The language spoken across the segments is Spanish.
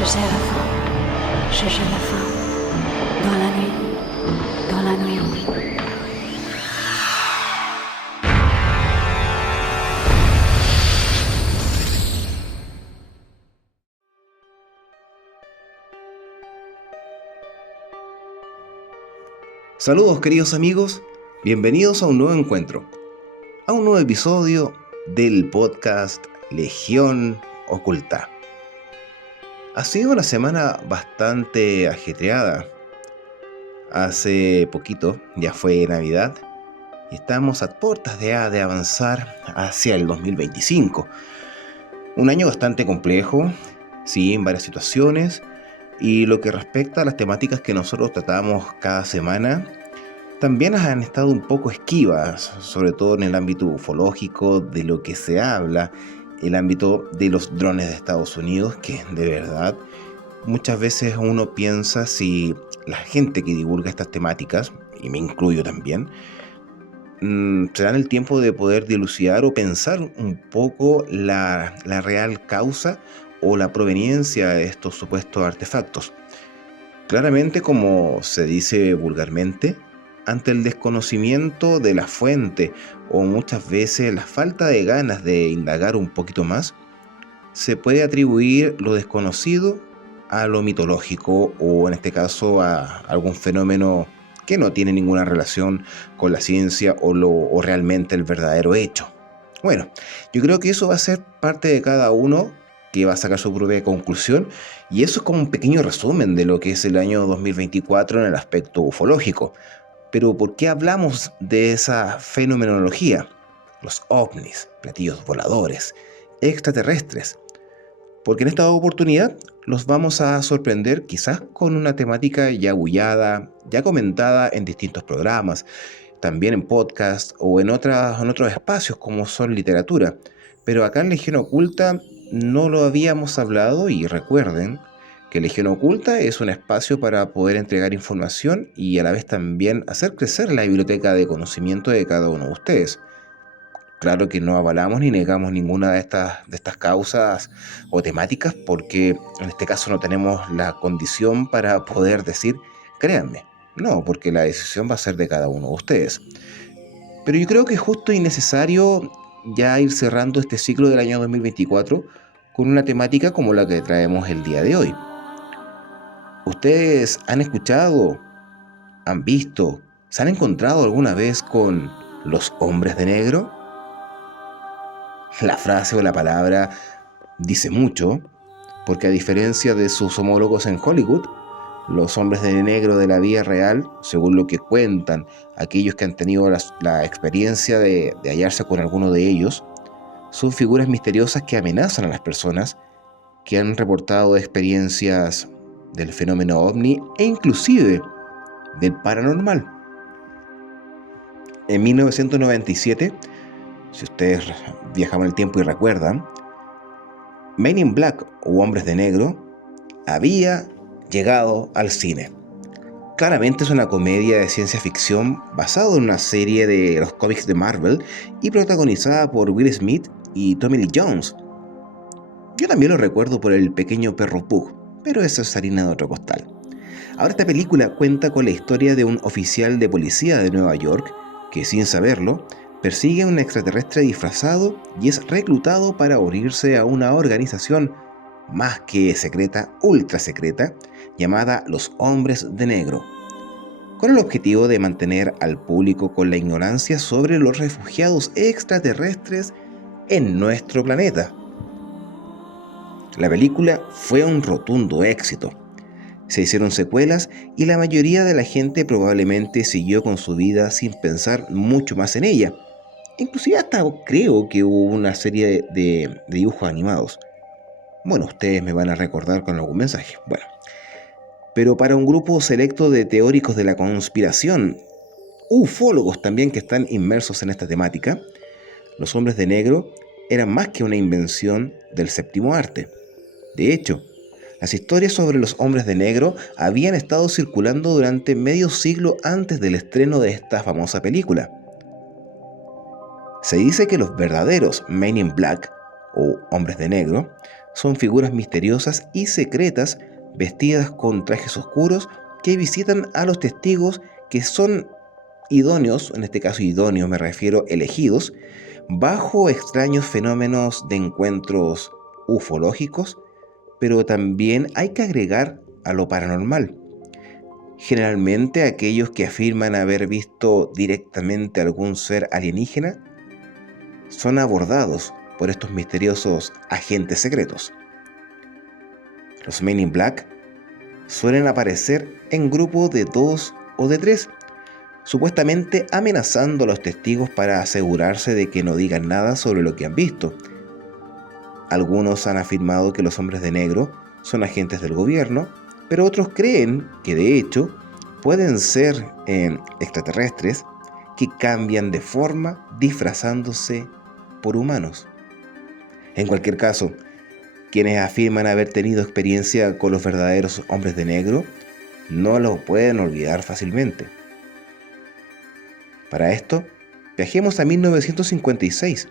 Je sais la fin, je sais la fin, dans la nuit, oui. Saludos queridos amigos, bienvenidos a un nuevo encuentro, a un nuevo episodio del podcast Legión Oculta. Ha sido una semana bastante ajetreada. Hace poquito ya fue Navidad y estamos a puertas de avanzar hacia el 2025. Un año bastante complejo, sí, en varias situaciones, y lo que respecta a las temáticas que nosotros tratamos cada semana, también han estado un poco esquivas, sobre todo en el ámbito ufológico, de lo que se habla, el ámbito de los drones de Estados Unidos, que de verdad muchas veces uno piensa si la gente que divulga estas temáticas, y me incluyo también, se dan el tiempo de poder dilucidar o pensar un poco la real causa o la proveniencia de estos supuestos artefactos. Claramente, como se dice vulgarmente, ante el desconocimiento de la fuente o muchas veces la falta de ganas de indagar un poquito más, se puede atribuir lo desconocido a lo mitológico o en este caso a algún fenómeno que no tiene ninguna relación con la ciencia o realmente el verdadero hecho. Bueno, yo creo que eso va a ser parte de cada uno que va a sacar su propia conclusión, y eso es como un pequeño resumen de lo que es el año 2024 en el aspecto ufológico. Pero ¿por qué hablamos de esa fenomenología? Los ovnis, platillos voladores, extraterrestres. Porque en esta oportunidad los vamos a sorprender quizás con una temática ya bullada, ya comentada en distintos programas, también en podcast o en otros espacios como son literatura. Pero acá en Legión Oculta no lo habíamos hablado, y recuerden que Legión Oculta es un espacio para poder entregar información y a la vez también hacer crecer la biblioteca de conocimiento de cada uno de ustedes. Claro que no avalamos ni negamos ninguna de estas causas o temáticas, porque en este caso no tenemos la condición para poder decir, créanme. No, porque la decisión va a ser de cada uno de ustedes. Pero yo creo que es justo y necesario ya ir cerrando este ciclo del año 2024 con una temática como la que traemos el día de hoy. ¿Ustedes han escuchado, han visto, se han encontrado alguna vez con los hombres de negro? La frase o la palabra dice mucho, porque a diferencia de sus homólogos en Hollywood, los hombres de negro de la vida real, según lo que cuentan aquellos que han tenido la experiencia de hallarse con alguno de ellos, son figuras misteriosas que amenazan a las personas que han reportado experiencias del fenómeno ovni e inclusive del paranormal. En 1997, si ustedes viajan en el tiempo y recuerdan, Men in Black o Hombres de Negro había llegado al cine. Claramente es una comedia de ciencia ficción basada en una serie de los cómics de Marvel y protagonizada por Will Smith y Tommy Lee Jones. Yo también lo recuerdo por el pequeño perro Pug, pero eso es harina de otro costal. Ahora esta película cuenta con la historia de un oficial de policía de Nueva York que, sin saberlo, persigue a un extraterrestre disfrazado y es reclutado para unirse a una organización más que secreta, ultra secreta, llamada Los Hombres de Negro, con el objetivo de mantener al público con la ignorancia sobre los refugiados extraterrestres en nuestro planeta. La película fue un rotundo éxito. Se hicieron secuelas y la mayoría de la gente probablemente siguió con su vida sin pensar mucho más en ella. Inclusive hasta creo que hubo una serie de dibujos animados. Bueno, ustedes me van a recordar con algún mensaje. Bueno, pero para un grupo selecto de teóricos de la conspiración, ufólogos también que están inmersos en esta temática, los hombres de negro eran más que una invención del séptimo arte. De hecho, las historias sobre los hombres de negro habían estado circulando durante medio siglo antes del estreno de esta famosa película. Se dice que los verdaderos Men in Black, o hombres de negro, son figuras misteriosas y secretas vestidas con trajes oscuros que visitan a los testigos que son idóneos, en este caso idóneos me refiero elegidos, bajo extraños fenómenos de encuentros ufológicos, pero también hay que agregar a lo paranormal. Generalmente aquellos que afirman haber visto directamente algún ser alienígena son abordados por estos misteriosos agentes secretos. Los Men in Black suelen aparecer en grupos de 2 o de 3, supuestamente amenazando a los testigos para asegurarse de que no digan nada sobre lo que han visto. Algunos han afirmado que los hombres de negro son agentes del gobierno, pero otros creen que de hecho pueden ser extraterrestres que cambian de forma disfrazándose por humanos. En cualquier caso, quienes afirman haber tenido experiencia con los verdaderos hombres de negro no lo pueden olvidar fácilmente. Para esto, viajemos a 1956,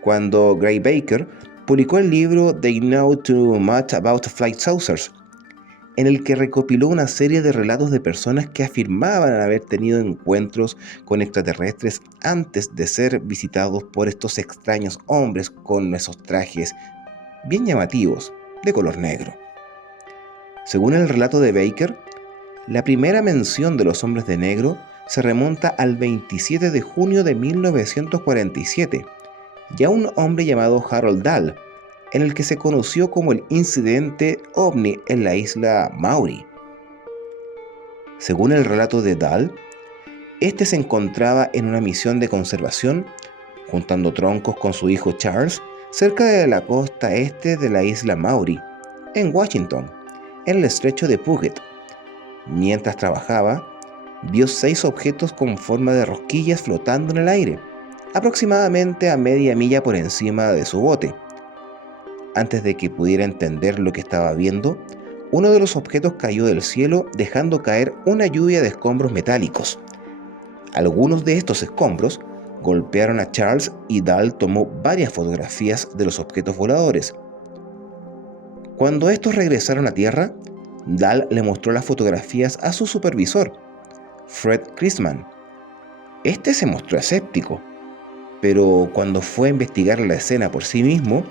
cuando Gray Baker publicó el libro They Know Too Much About Flying Saucers, en el que recopiló una serie de relatos de personas que afirmaban haber tenido encuentros con extraterrestres antes de ser visitados por estos extraños hombres con esos trajes bien llamativos de color negro. Según el relato de Baker, la primera mención de los hombres de negro se remonta al 27 de junio de 1947 y a un hombre llamado Harold Dahl, en el que se conoció como el incidente ovni en la isla Maury. Según el relato de Dahl, este se encontraba en una misión de conservación, juntando troncos con su hijo Charles, cerca de la costa este de la isla Maury, en Washington, en el estrecho de Puget. Mientras trabajaba, vio 6 objetos con forma de rosquillas flotando en el aire, aproximadamente a media milla por encima de su bote. Antes de que pudiera entender lo que estaba viendo, uno de los objetos cayó del cielo dejando caer una lluvia de escombros metálicos. Algunos de estos escombros golpearon a Charles y Dahl tomó varias fotografías de los objetos voladores. Cuando estos regresaron a tierra, Dahl le mostró las fotografías a su supervisor, Fred Chrisman. Este se mostró escéptico, pero cuando fue a investigar la escena por sí mismo,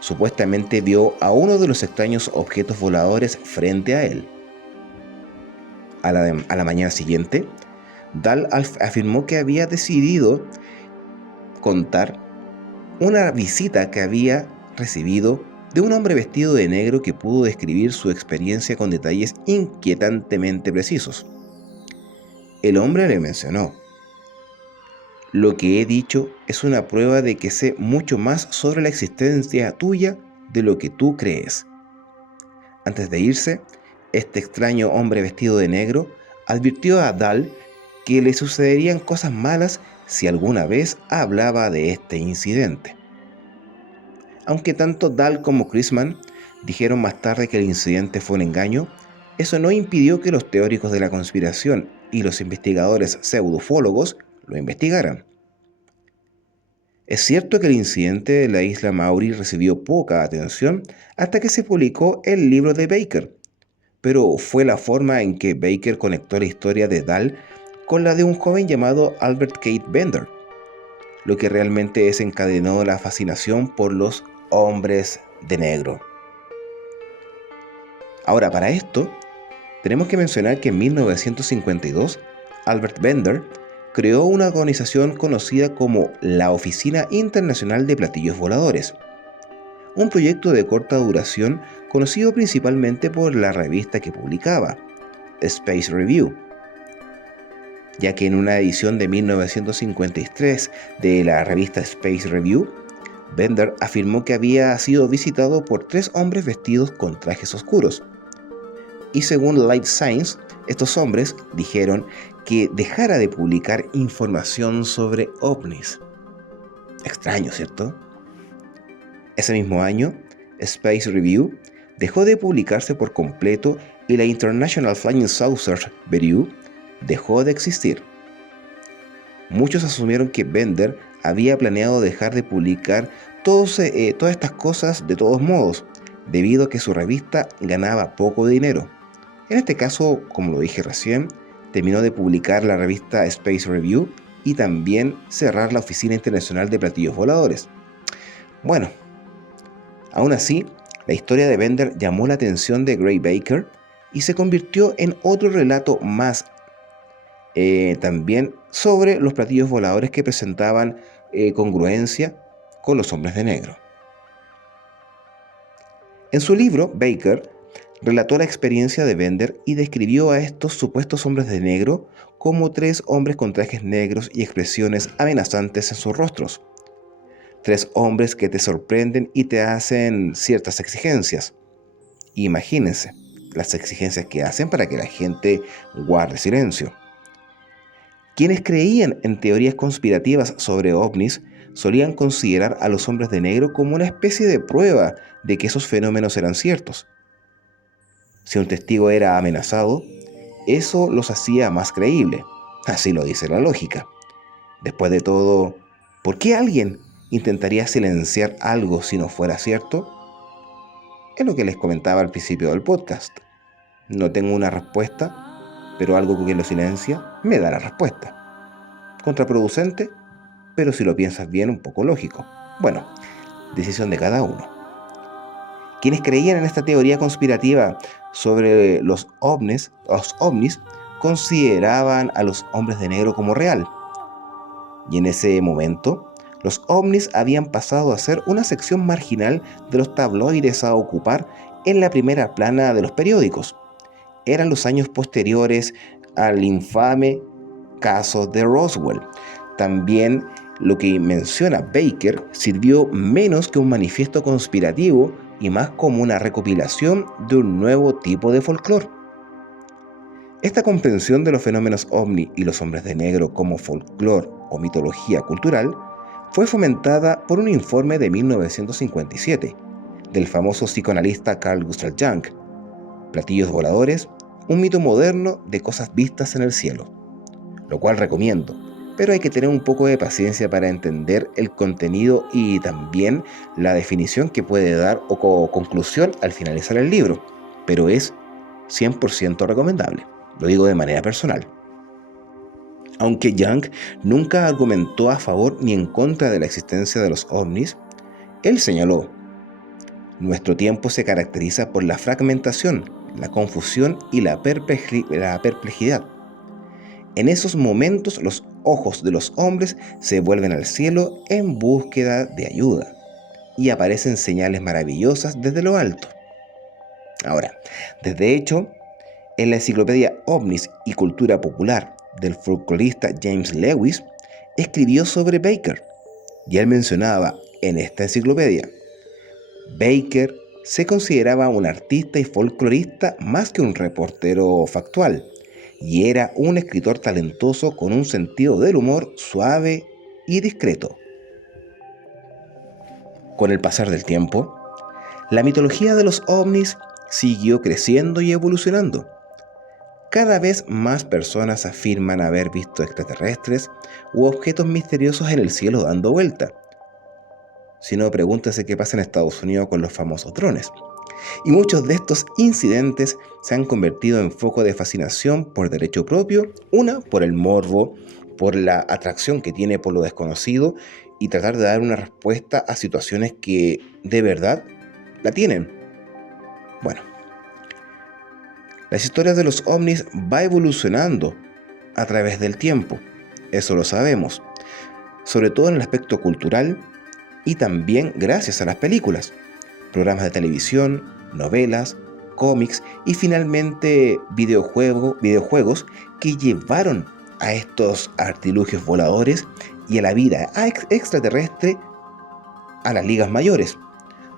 supuestamente vio a uno de los extraños objetos voladores frente a él. A la mañana siguiente, Dahl afirmó que había decidido contar una visita que había recibido de un hombre vestido de negro que pudo describir su experiencia con detalles inquietantemente precisos. El hombre le mencionó: "Lo que he dicho es una prueba de que sé mucho más sobre la existencia tuya de lo que tú crees". Antes de irse, este extraño hombre vestido de negro advirtió a Dahl que le sucederían cosas malas si alguna vez hablaba de este incidente. Aunque tanto Dahl como Chrisman dijeron más tarde que el incidente fue un engaño, eso no impidió que los teóricos de la conspiración y los investigadores pseudofólogos lo investigaran. Es cierto que el incidente de la isla Maury recibió poca atención hasta que se publicó el libro de Baker, pero fue la forma en que Baker conectó la historia de Dahl con la de un joven llamado Albert Kate Bender, lo que realmente desencadenó la fascinación por los hombres de negro. Ahora, para esto, tenemos que mencionar que en 1952, Albert Bender creó una organización conocida como la Oficina Internacional de Platillos Voladores, un proyecto de corta duración conocido principalmente por la revista que publicaba, Space Review, ya que en una edición de 1953 de la revista Space Review, Bender afirmó que había sido visitado por 3 hombres vestidos con trajes oscuros. Y según Life Science, estos hombres dijeron que dejara de publicar información sobre ovnis. Extraño, ¿cierto? Ese mismo año, Space Review dejó de publicarse por completo y la International Flying Saucer Review dejó de existir. Muchos asumieron que Bender había planeado dejar de publicar todas estas cosas de todos modos, debido a que su revista ganaba poco dinero. En este caso, como lo dije recién, terminó de publicar la revista Space Review y también cerrar la Oficina Internacional de Platillos Voladores. Bueno, aún así, la historia de Bender llamó la atención de Gray Baker y se convirtió en otro relato más también sobre los platillos voladores que presentaban congruencia con los hombres de negro. En su libro, Baker relató la experiencia de Bender y describió a estos supuestos hombres de negro como 3 hombres con trajes negros y expresiones amenazantes en sus rostros. 3 hombres que te sorprenden y te hacen ciertas exigencias. Imagínense las exigencias que hacen para que la gente guarde silencio. Quienes creían en teorías conspirativas sobre ovnis solían considerar a los hombres de negro como una especie de prueba de que esos fenómenos eran ciertos. Si un testigo era amenazado, eso los hacía más creíble. Así lo dice la lógica. Después de todo, ¿por qué alguien intentaría silenciar algo si no fuera cierto? Es lo que les comentaba al principio del podcast. No tengo una respuesta, pero algo que lo silencia me da la respuesta. Contraproducente, pero si lo piensas bien, un poco lógico. Bueno, decisión de cada uno. Quienes creían en esta teoría conspirativa sobre los ovnis consideraban a los hombres de negro como real. Y en ese momento, los ovnis habían pasado a ser una sección marginal de los tabloides a ocupar en la primera plana de los periódicos. Eran los años posteriores al infame caso de Roswell. También lo que menciona Baker sirvió menos que un manifiesto conspirativo y más como una recopilación de un nuevo tipo de folclore. Esta comprensión de los fenómenos ovni y los hombres de negro como folclore o mitología cultural fue fomentada por un informe de 1957 del famoso psicoanalista Carl Gustav Jung, Platillos voladores, un mito moderno de cosas vistas en el cielo, lo cual recomiendo, pero hay que tener un poco de paciencia para entender el contenido y también la definición que puede dar o conclusión al finalizar el libro, pero es 100% recomendable, lo digo de manera personal. Aunque Jung nunca argumentó a favor ni en contra de la existencia de los ovnis, él señaló: nuestro tiempo se caracteriza por la fragmentación, la confusión y la perplejidad. En esos momentos los ojos de los hombres se vuelven al cielo en búsqueda de ayuda y aparecen señales maravillosas desde lo alto. Ahora, desde hecho, en la enciclopedia Ovnis y Cultura Popular del folclorista James Lewis, escribió sobre Baker, y él mencionaba en esta enciclopedia: Baker se consideraba un artista y folclorista más que un reportero factual, y era un escritor talentoso con un sentido del humor suave y discreto. Con el pasar del tiempo, la mitología de los ovnis siguió creciendo y evolucionando. Cada vez más personas afirman haber visto extraterrestres u objetos misteriosos en el cielo dando vuelta. Si no, pregúntese qué pasa en Estados Unidos con los famosos drones. Y muchos de estos incidentes se han convertido en foco de fascinación por derecho propio, una por el morbo, por la atracción que tiene por lo desconocido y tratar de dar una respuesta a situaciones que de verdad la tienen. Bueno, las historias de los ovnis va evolucionando a través del tiempo, eso lo sabemos, sobre todo en el aspecto cultural y también gracias a las películas. programas de televisión, novelas, cómics y finalmente videojuegos que llevaron a estos artilugios voladores y a la vida extraterrestre a las ligas mayores.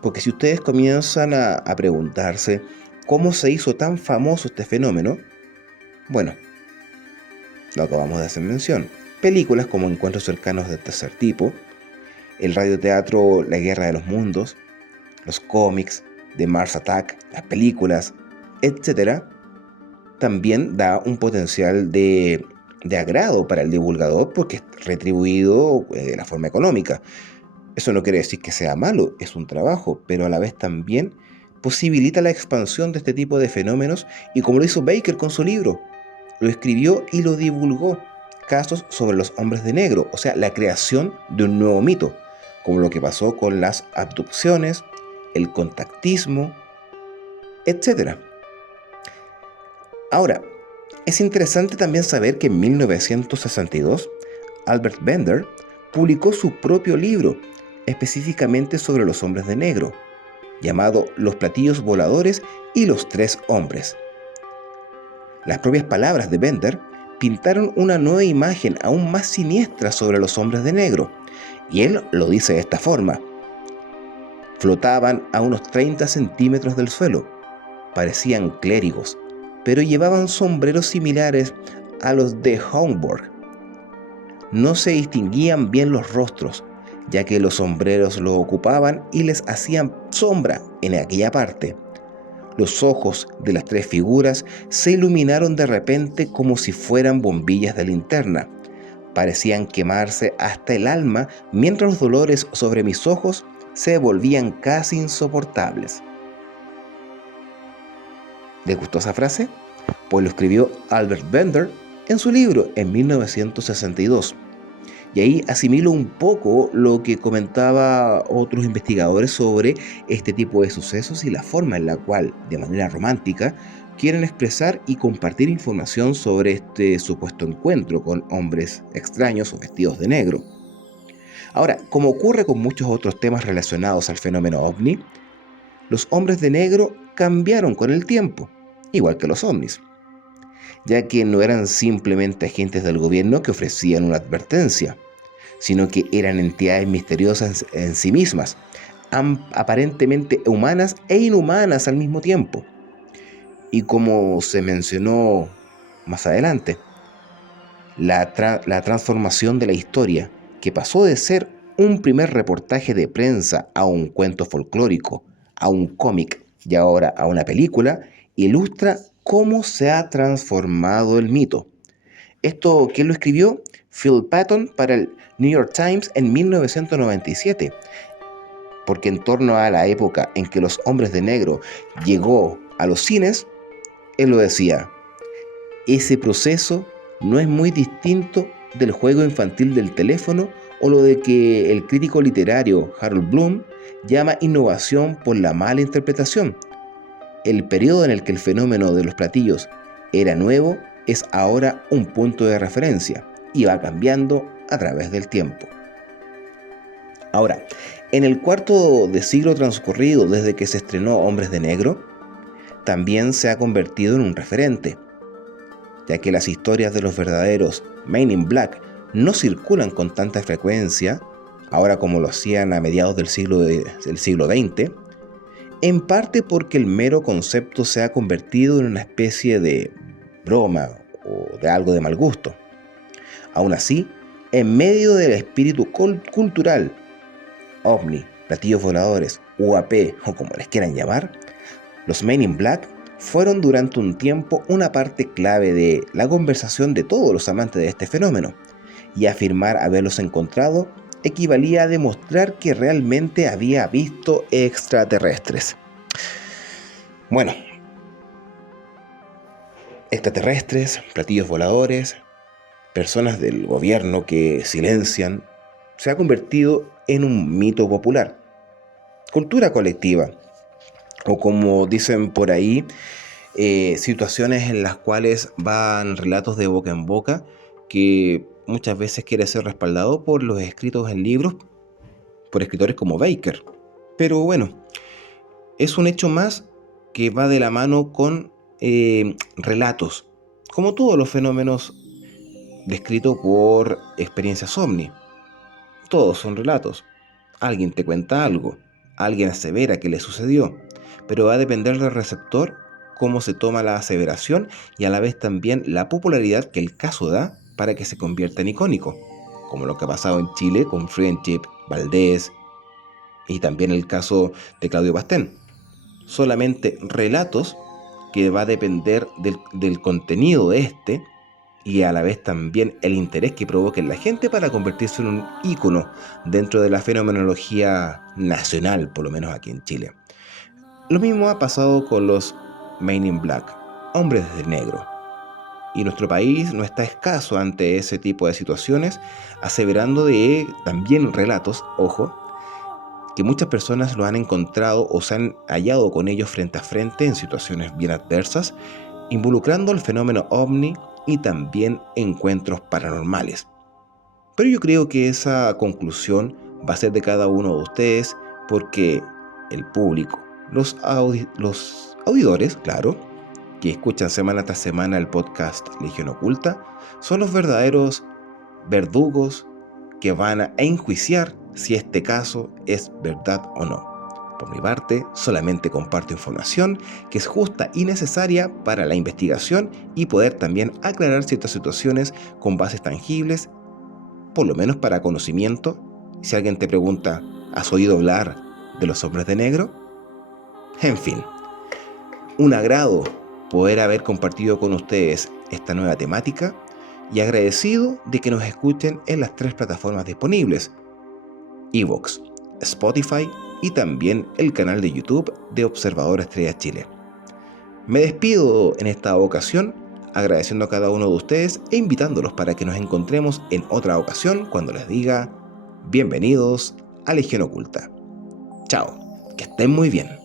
Porque si ustedes comienzan a preguntarse cómo se hizo tan famoso este fenómeno, bueno, lo acabamos de hacer mención. Películas como Encuentros cercanos del tercer tipo, el radioteatro La Guerra de los Mundos, los cómics de Mars Attack, las películas, etc., también da un potencial de agrado para el divulgador porque es retribuido de la forma económica. Eso no quiere decir que sea malo, es un trabajo, pero a la vez también posibilita la expansión de este tipo de fenómenos y como lo hizo Baker con su libro, lo escribió y lo divulgó. Casos sobre los hombres de negro, o sea, la creación de un nuevo mito, como lo que pasó con las abducciones, el contactismo, etc. Ahora, es interesante también saber que en 1962, Albert Bender publicó su propio libro, específicamente sobre los hombres de negro, llamado Los platillos voladores y los tres hombres. Las propias palabras de Bender pintaron una nueva imagen aún más siniestra sobre los hombres de negro, y él lo dice de esta forma. Flotaban a unos 30 centímetros del suelo, parecían clérigos, pero llevaban sombreros similares a los de Homburg. No se distinguían bien los rostros, ya que los sombreros lo ocupaban y les hacían sombra en aquella parte. Los ojos de las tres figuras se iluminaron de repente como si fueran bombillas de linterna. Parecían quemarse hasta el alma mientras los dolores sobre mis ojos se volvían casi insoportables. ¿Les gustó esa frase? Pues lo escribió Albert Bender en su libro en 1962. Y ahí asimilo un poco lo que comentaba otros investigadores sobre este tipo de sucesos y la forma en la cual, de manera romántica, quieren expresar y compartir información sobre este supuesto encuentro con hombres extraños o vestidos de negro. Ahora, como ocurre con muchos otros temas relacionados al fenómeno ovni, los hombres de negro cambiaron con el tiempo, igual que los ovnis, ya que no eran simplemente agentes del gobierno que ofrecían una advertencia, sino que eran entidades misteriosas en sí mismas, aparentemente humanas e inhumanas al mismo tiempo. Y como se mencionó más adelante, la transformación de la historia, que pasó de ser un primer reportaje de prensa a un cuento folclórico, a un cómic y ahora a una película, ilustra cómo se ha transformado el mito. Esto, ¿quién lo escribió? Phil Patton para el New York Times en 1997, porque en torno a la época en que Los Hombres de Negro llegó a los cines, él lo decía, ese proceso no es muy distinto del juego infantil del teléfono o lo de que el crítico literario Harold Bloom llama innovación por la mala interpretación. El periodo en el que el fenómeno de los platillos era nuevo es ahora un punto de referencia y va cambiando a través del tiempo. Ahora, en el cuarto de siglo transcurrido desde que se estrenó Hombres de Negro, también se ha convertido en un referente, ya que las historias de los verdaderos Men in Black no circulan con tanta frecuencia, ahora como lo hacían a mediados del siglo XX, en parte porque el mero concepto se ha convertido en una especie de broma o de algo de mal gusto. Aún así, en medio del espíritu cultural, ovni, platillos voladores, UAP o como les quieran llamar, los Men in Black fueron durante un tiempo una parte clave de la conversación de todos los amantes de este fenómeno, y afirmar haberlos encontrado equivalía a demostrar que realmente había visto extraterrestres. Bueno, extraterrestres, platillos voladores, personas del gobierno que silencian, se ha convertido en un mito popular, cultura colectiva, o como dicen por ahí, situaciones en las cuales van relatos de boca en boca que muchas veces quiere ser respaldado por los escritos en libros por escritores como Baker. Pero bueno, Es un hecho más que va de la mano con relatos, como todos los fenómenos descritos por experiencias ovni. Todos son relatos. Alguien te cuenta algo, alguien asevera que le sucedió, pero va a depender del receptor cómo se toma la aseveración y a la vez también la popularidad que el caso da para que se convierta en icónico, como lo que ha pasado en Chile con Friendship, Valdés y también el caso de Claudio Pastén. Solamente relatos que va a depender del contenido de este y a la vez también el interés que provoque en la gente para convertirse en un ícono dentro de la fenomenología nacional, por lo menos aquí en Chile. Lo mismo ha pasado con los Men in Black, hombres de negro. Y nuestro país no está escaso ante ese tipo de situaciones, aseverando de también relatos, ojo, que muchas personas lo han encontrado o se han hallado con ellos frente a frente en situaciones bien adversas, involucrando el fenómeno ovni y también encuentros paranormales. Pero yo creo que esa conclusión va a ser de cada uno de ustedes porque el público, los auditores, claro, que escuchan semana tras semana el podcast Legión Oculta, son los verdaderos verdugos que van a enjuiciar si este caso es verdad o no. Por mi parte, solamente comparto información que es justa y necesaria para la investigación y poder también aclarar ciertas situaciones con bases tangibles, por lo menos para conocimiento. Si alguien te pregunta, ¿has oído hablar de los hombres de negro? En fin, un agrado poder haber compartido con ustedes esta nueva temática y agradecido de que nos escuchen en las 3 plataformas disponibles: iVoox, Spotify y también el canal de YouTube de Observador Estrella Chile. Me despido en esta ocasión agradeciendo a cada uno de ustedes e invitándolos para que nos encontremos en otra ocasión cuando les diga bienvenidos a Legión Oculta. Chao, que estén muy bien.